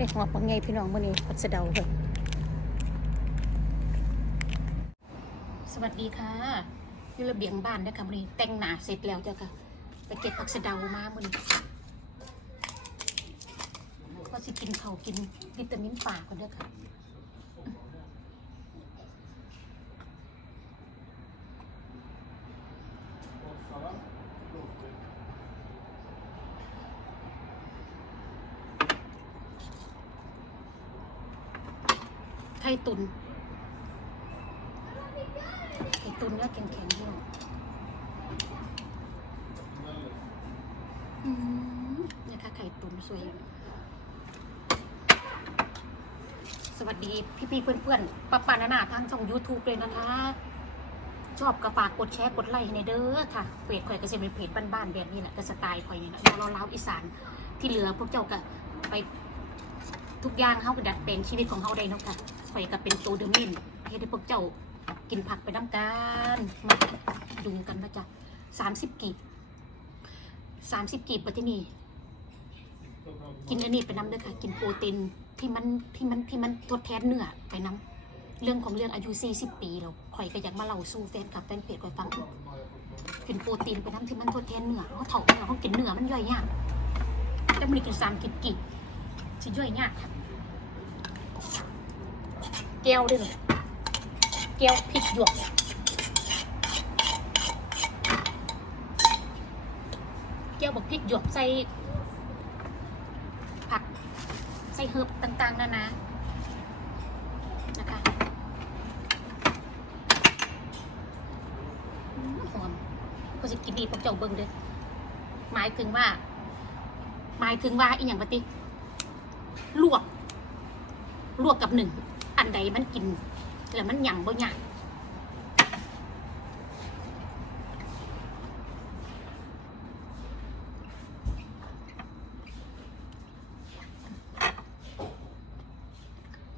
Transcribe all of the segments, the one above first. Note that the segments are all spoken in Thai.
ได้หอบปังไงพี่น้องมื่อนี้พัดสะเดาเลยสวัสดีค่ะอยู่ระเบียงบ้านนะคะมื่อนี้แต่งหนาเสร็จแล้วเจ้าค่ะไปเก็บผักสะเดามามื่อนี้ก็สิกินเขาวกินวิตามินป่าก่อนเด้อค่ะไข่ตุนไข่ตุนเนื้อแข็งๆพี่น้องอืมนะคะไข่ตุนสวย สวัสดีพี่ๆเพื่อนๆป้าปานานาทางช่อง YouTube เลยนะคะ ชอบกระฝากกดแชร์กดไลค์ให้ในเด้อค่ะเพจข่อยก็จะเป็นเพจบ้านๆแบบนี้แหละก็สไตล์ข่อยนี่แหละเราเล่าอีสานที่เหลือพวกเจ้าก็ไปทุกอย่างเขาก็ดัดแปลงชีวิตของเขาได้นะค่ะ ข่อยก็เป็นตัวเดอะเมนเฮ็ดให้พวกเจ้ากินผักไปน้ำกันมาดูกันนะจ๊ะสามสิบกีบสามสิบกีบปัจจุบันกินอันนี้ไปน้ำด้วยค่ะ กินโปรตีนที่มันที่มันที่มันทดแทนเนื้อไปน้ำเรื่องของเรื่องอายุ40ปีเราข่อยก็อยากมาเล่าสู่แฟนกับแฟนเพจข่อยฟังอีกกินโปรตีนไปน้ำที่มันทดแทนเนื้อเขาเถาเราเขากินเนื้อมันย่อยยากแต่มันกินสามกิบกีบสิย่อยยากค่ะ แก้วด้วยเลยแก้วพริกหยวกแก้วบอกพริกหยวกใส่ผักใส่เฮิร์บต่างๆนานานะคะหอมก็จะกินดีพวกเจ้าเบิ้งเด้อหมายถึงว่า หมายถึงว่าอีหยังปฏิลวกลวกกับหนึ่ง อันใดมันกิน แล้วมันหยั่งบ่หยั่ง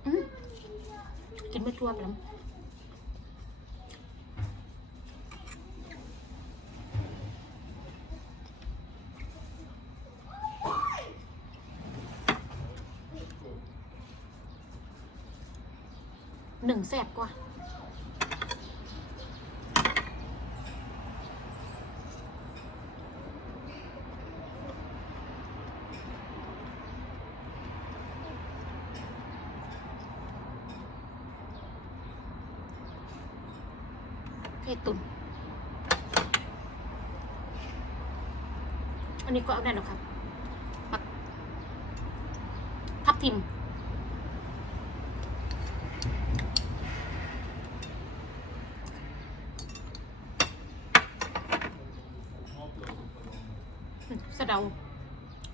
อื้อกินไม่ทั่วไปแล้ว หนึ่งแสบกว่าไข่ตุนอันนี้ก็เอาได้แล้วครับปักทับทิม สะ เดา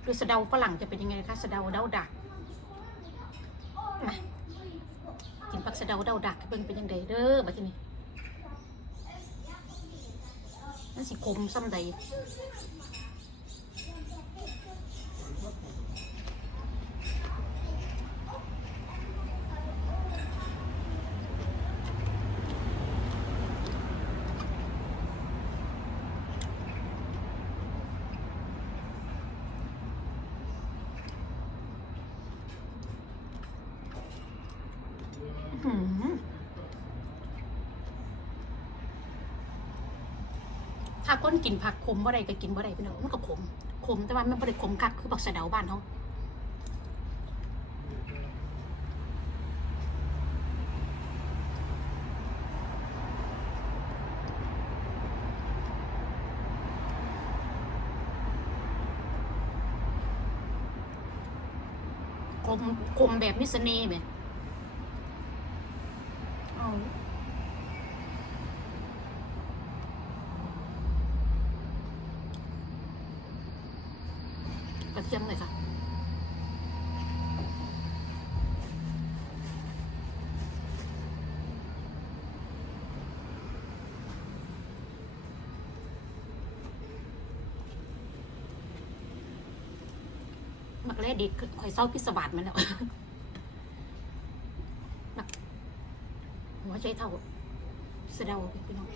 ดูสะเดาฝรั่งจะเป็นยังไงคะสะเดาเดาดักมากินผักสะเดาเดาดักเบิ่งเป็นยังไงเด้อมาที่นี่มันสิคมซ้ำใดอื้อหือ ถ้าคนกินผักขมบ่ได้ก็กินบ่ได้พี่น้องมันก็ขมขมแต่ว่ามันบ่ได้ขมคักคือบักสะเดาบ้านเฮาขมขมแบบมิสเน่ห์แหมเอา ก ระเทียมเลยค่ะมักแร่เด็กข่อยเศร้าพิศวาสมันแล้วหัวใจเท่าเสดาพี่น้อง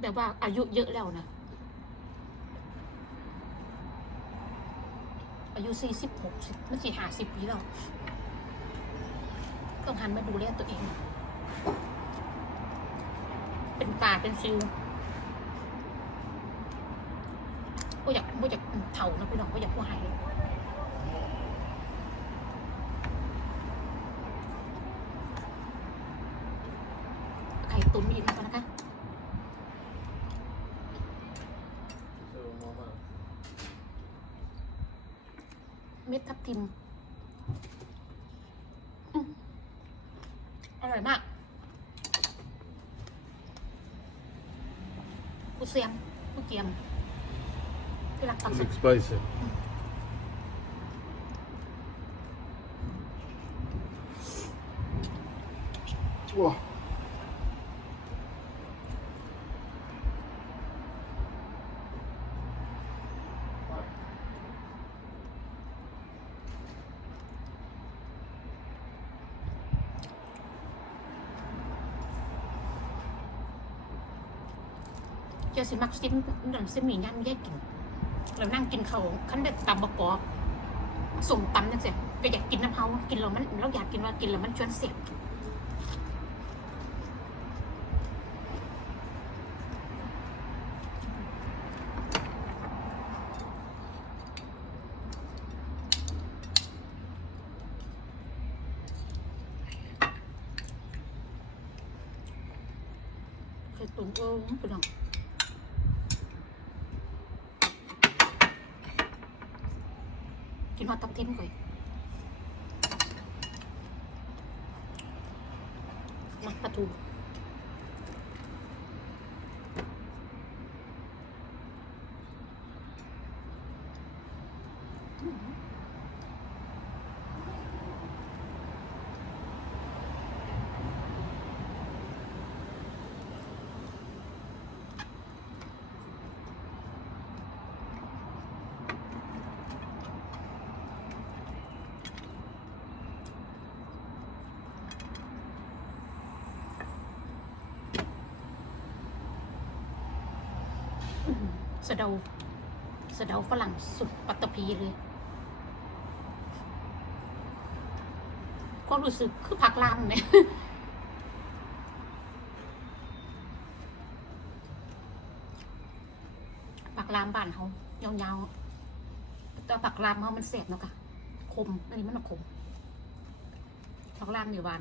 แบบว่าอายุเยอะแล้วนะ อายุสี่สิบหกสิบไม่ใช่ห้าสิบปีแล้ว ต้องหันมาดูแลตัวเอง เป็นป่าเป็นซิว ก็อยากก็อยากเถ่านะพี่น้องก็อยากผู้หายไข่ตุ๋นอีกแล้วนะคะเม็ดทับทิมอืมอร่อยมากกูเสียมกูเกียม ที่รักตัก Is สุด it spicy? Wow. เจอสิมักซิมห เรานั่งกินเขาขั้นแบบตำบะกอส่งตำนั่นสิก็อยากกินน้ำเฮากินแล้วมันเราอยากกินว่ากินแล้วมันชวนเสียบเคยตุนเออเป็นหยัง กินฮอตทับทิมก่อนมาปลาทู สะเดาสะเดาฝรั่งสุดปัตตภีเลยก็รู้สึกคือผักลามเนี่ยผักลามบ้านเขายาวๆแต่ผักลามเขามันแสบเนาะค่ะคมอันนี้มันน่คมผักลามเนี่ยหวาน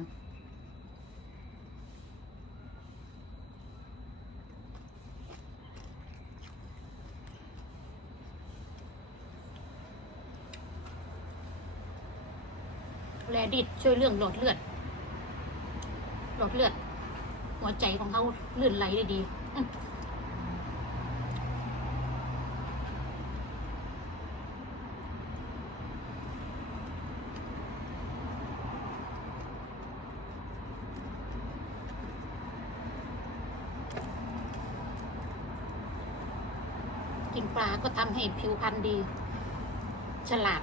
แลดิดช่วยเรื่องหลอดเลือด หลอดเลือด หัวใจของเขาเลื่อนไหลได้ดีกินปลาก็ทำให้ผิวพรรณดี ฉลาด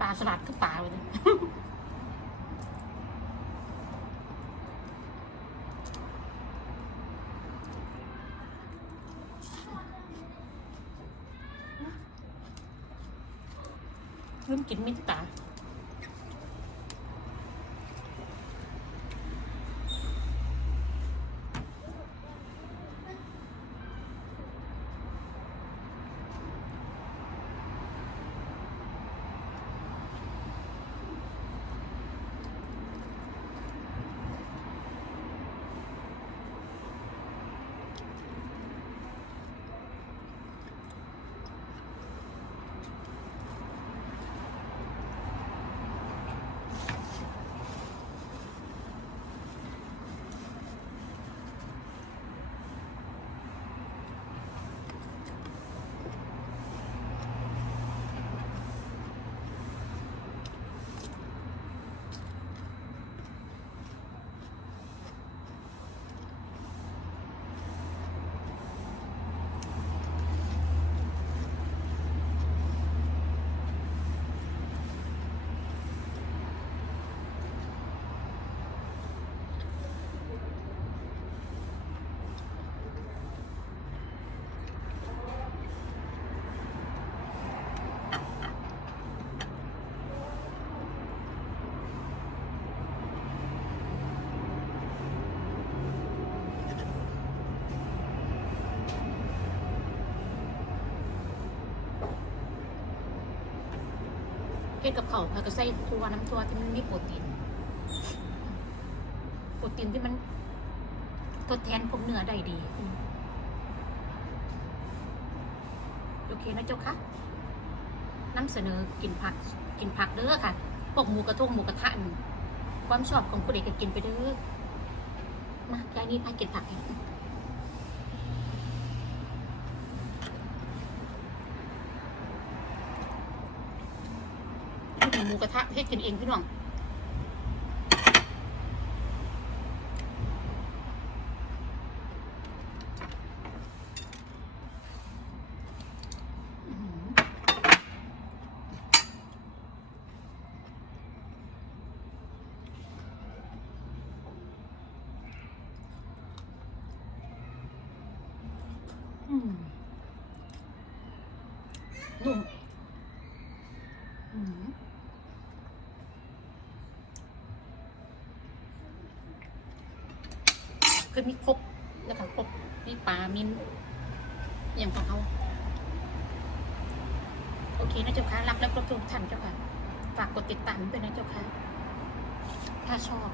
ปลาสลัดก็ปลาเลยเริ่มกินมิตรตา เฮ็ดกับเขาวค่ะก็ใส่ถั่วน้ำถั่วที่มันมีโปรตีน โปรตีนที่มันทดแทนพวกเนื้อได้ดี โอเคนะเจ้าคะนำเสนอกินผัก กินผักเด้อค่ะพวกหมูกระทงหมูกระทะความชอบของผู้เด็กก็กินไปเด้อ มายายนี่พากินผักเอง หมูกระทะเฮ็ดกินเองพี่น้องอื้อหืออืมนุ่มอืมือมีครบนะคะครบมีปลามีอย่างของเขาโอเคนะเจ้าค่ะรักและครบทุกท่านเจ้าค่ะฝากกดติดตามด้วยนะเจ้าค่ะถ้าชอบ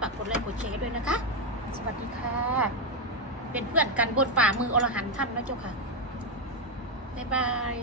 ฝากกดไลค์กดแชร์ด้วยนะคะ สวัสดีค่ะ เป็นเพื่อนกันบนฝ่ามืออรหันต์ท่านนะเจ้าค่ะบ๊ายบาย